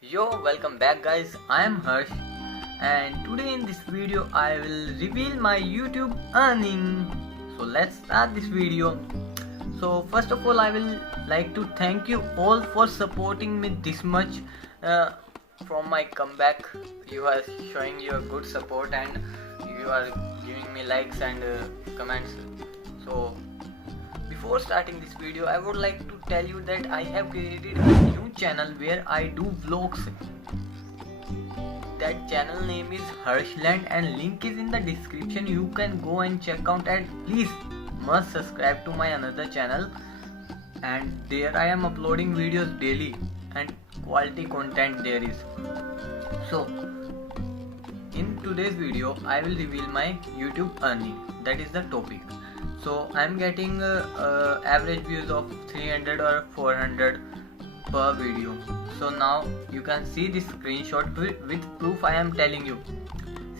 Yo, welcome back guys, I am Harsh and today in this video I will reveal my YouTube earning. So let's start this video. So first of all I will like to thank you all for supporting me this much from my comeback. You are showing your good support and you are giving me likes and comments. So before starting this video, I would like to tell you that I have created a new channel where I do vlogs. That channel name is Harshland and link is in the description. You can go and check out and please must subscribe to my another channel, and there I am uploading videos daily and quality content there is. So in today's video I will reveal my YouTube earning. That is the topic. So I'm getting average views of 300 or 400 per video. So now you can see this screenshot with proof I am telling you.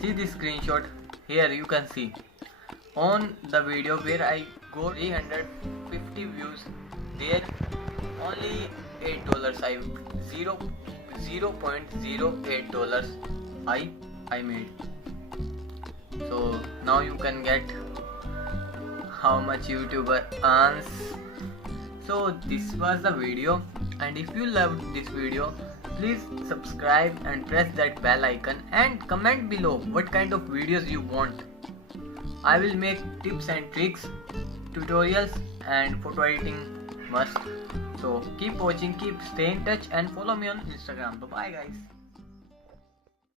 See this screenshot here, you can see on the video where I go 350 views, there only $8 $0.08 I made. So now you can get how much YouTuber earns. So this was the video, and if you loved this video, please subscribe and press that bell icon and comment below what kind of videos you want. I will make tips and tricks, tutorials and photo editing must. So keep watching, stay in touch and follow me on Instagram. Bye bye guys.